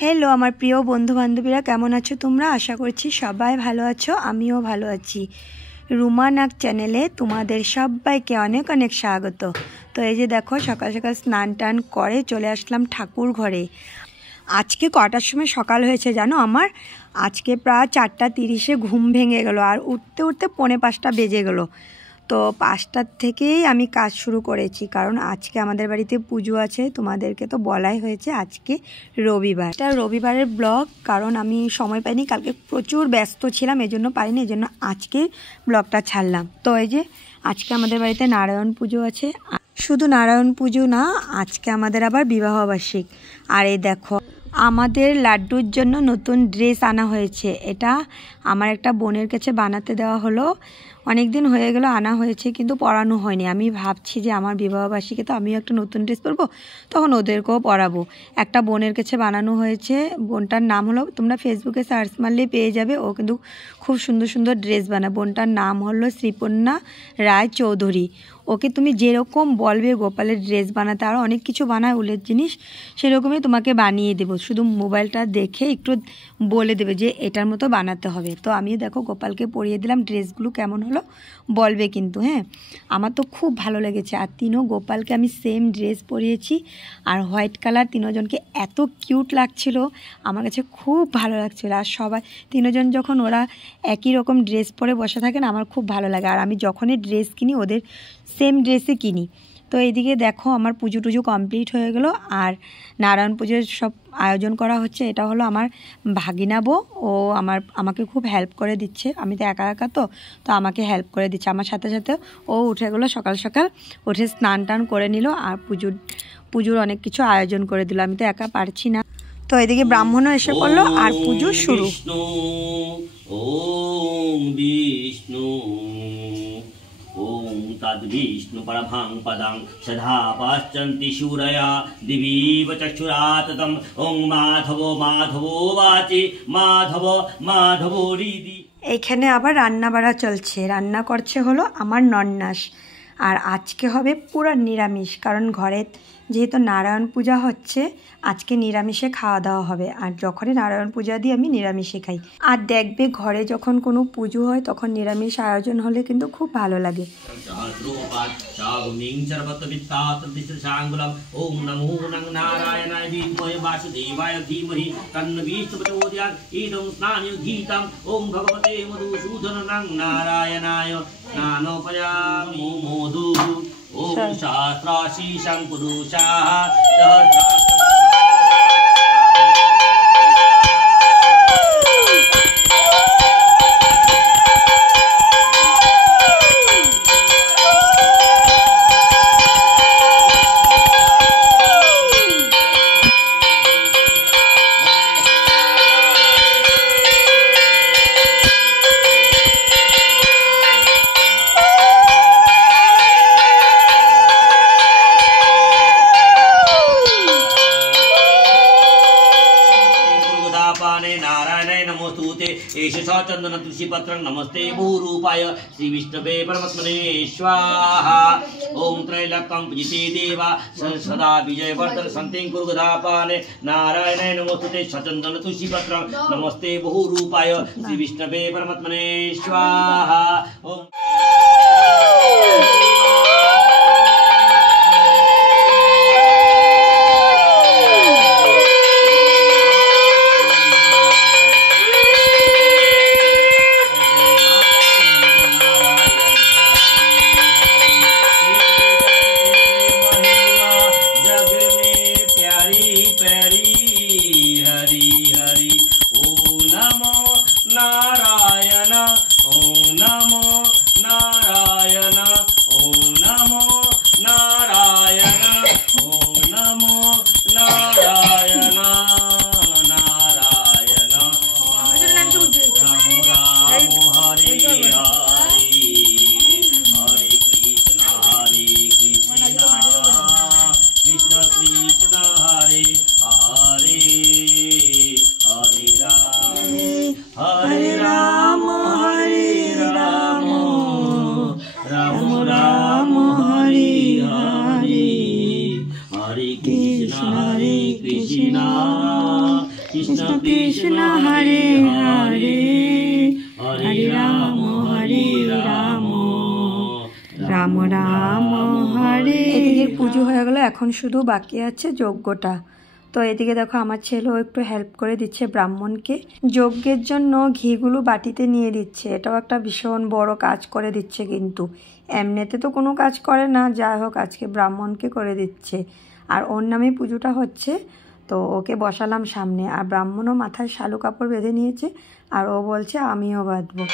Hello आमार प्रिय बंधु बान्धबीरा केमन आछो तोमरा आशा करछि सबाई भालो आछो आमिओ भालो आछि। रुमा नाग चैनेले तुम्हादेर सबाइके अनेक अनेक स्वागत। तो ये देखो सकाल सकाल स्नान टान करे चले आसलाम ठाकुर घरे। आज के कटार समय सकाल हयेछे जानो आमार आज के प्राय 4:30 घुम भेंगे गेलो और उठते उठते 4:45 बेजे गेलो। तो 5टार থেকেই আমি কাজ শুরু করেছি কারণ আজকে আমাদের বাড়িতে পুজো আছে। তোমাদেরকে তো বলাই হয়েছে আজকে রবিবার, এটা রবিবারের ব্লগ কারণ আমি সময় পাইনি, কালকে প্রচুর ব্যস্ত ছিলাম এজন্য পারিনি, এজন্য আজকে ব্লগটা ছাড়লাম। তো এই যে আজকে আমাদের বাড়িতে নারায়ণ পুজো আছে। শুধু নারায়ণ পুজো না, আজকে আমাদের আবার বিবাহবার্ষিক। আর এই দেখো আমাদের লাড্ডুর জন্য নতুন ড্রেস আনা হয়েছে। এটা আমার একটা বোনের কাছে বানাতে দেওয়া হলো, অনেক দিন হয়ে গেল আনা হয়েছে কিন্তু পরানো হয়নি। আমি ভাবছি যে আমার বিবাহবার্ষিকীতে তো আমিও একটা নতুন ড্রেস পরবো, তখন ওদেরকেও পরাবো। একটা বোনের কাছে বানানো হয়েছে, বোনটার নাম হলো, তোমরা ফেসবুকে সার্চ মারলেই পেয়ে যাবে, ও কিন্তু খুব সুন্দর সুন্দর ড্রেস বানায়। বোনটার নাম হলো শ্রীপর্ণা রায় চৌধুরী। ওকে তুমি যেরকম বলবে গোপালের ড্রেস বানাতে, আরও অনেক কিছু বানায় উলের জিনিস, সেরকমই তোমাকে বানিয়ে দেবো। শুধু মোবাইলটা দেখে একটু বলে দেবে যে এটার মতো বানাতে হবে। তো আমি দেখো গোপালকে পরিয়ে দিলাম, ড্রেসগুলো কেমন হলো বলবে কিন্তু। হ্যাঁ, আমার তো খুব ভালো লেগেছে। আর তিনও গোপালকে আমি সেম ড্রেস পরিয়েছি আর হোয়াইট কালার, তিনজনকে এত কিউট লাগছিল, আমার কাছে খুব ভালো লাগছিল। আর সবাই তিনজন যখন ওরা একই রকম ড্রেস পরে বসে থাকেন আমার খুব ভালো লাগে। আর আমি যখনই ড্রেস কিনি ওদের সেম ড্রেসে কিনি। তো এইদিকে দেখো আমার পুজো টুজো কমপ্লিট হয়ে গেল আর নারায়ণ পুজোর সব আয়োজন করা হচ্ছে। এটা হলো আমার ভাগিনাবো, ও আমাকে খুব হেল্প করে দিচ্ছে। আমি তো একা একা তো আমাকে হেল্প করে দিচ্ছে। আমার সাথে সাথে ও উঠে গেলো, সকাল সকাল উঠে স্নান টান করে নিল আর পুজোর অনেক কিছু আয়োজন করে দিল। আমি তো একা পারছি না। তো এদিকে ব্রাহ্মণও এসে পড়লো আর পুজো শুরু। ওম বিষ্ণু ओम तद्विष्णु परमं पदं सदा पश्यन्ति शूरया दिवीव चक्षुराततं ओं माधवो माधवो वाचि माधवो माधवो हृदि। এইখানে আবার রান্না বাড়া চলছে, রান্না করছে হলো আমার নন্নাস। আর আজকে হবে পুরো নিরামিষ, কারণ ঘরে যেহেতু নারায়ণ পূজা হচ্ছে আজকে নিরামিষে খাওয়া দাওয়া হবে। আর যখনই নারায়ণ পূজা দিই আমি নিরামিষে খাই। আর দেখবে ঘরে যখন কোনো পুজো হয় তখন নিরামিষ আয়োজন হলে কিন্তু খুব ভালো লাগে। ওম নমো নারায়ণায় বিদ্মহে বাসুদেবায় ধীমহি তন্নো বিষ্ণু প্রচোদয়াৎ। ইদং স্নানং গীতং ওম ভগবতে মধুসূদনাং নারায়ণায় স্নানোপয়ামি মধু। ओम शास्त्राशीषं पुरुषाः नारायणाय नमोस्तुते एष चंदन तुलसी पत्रं नमस्ते भूरूपाय श्री विष्णवे परमात्मने स्वाहा। ओम त्रैलोक्यं पूजिते देवा सदा विजयवर्धन सन्तिं कुरुगदापाने नारायणाय नमोस्तुते चंदन तुलसी पत्रं नमस्ते भूरूपाय श्री विष्णवे परमात्मने स्वाहा। ओम नारायण ओम কৃষ্ণ কৃষ্ণ হরে হরে হরে রাম রাম রাম হরে। এদিকে পুজো হয়ে গেল, এখন শুধু বাকি আছে যজ্ঞটা। তো এদিকে দেখো আমার ছেলেও একটু হেল্প করে দিচ্ছে ব্রাহ্মণকে। যজ্ঞের জন্য ঘিগুলো বাটিতে নিয়ে দিচ্ছে, এটাও একটা ভীষণ বড় কাজ করে দিচ্ছে, কিন্তু এমনিতে তো কোনো কাজ করে না, যাই হোক আজকে ব্রাহ্মণকে করে দিচ্ছে। আর ওর নামে পুজোটা হচ্ছে, তো ওকে বসালাম সামনে, আর ব্রাহ্মণও মাথায় শালু কাপড় বেঁধে নিয়েছে, আর ও বলছে আমিও বাঁধবো।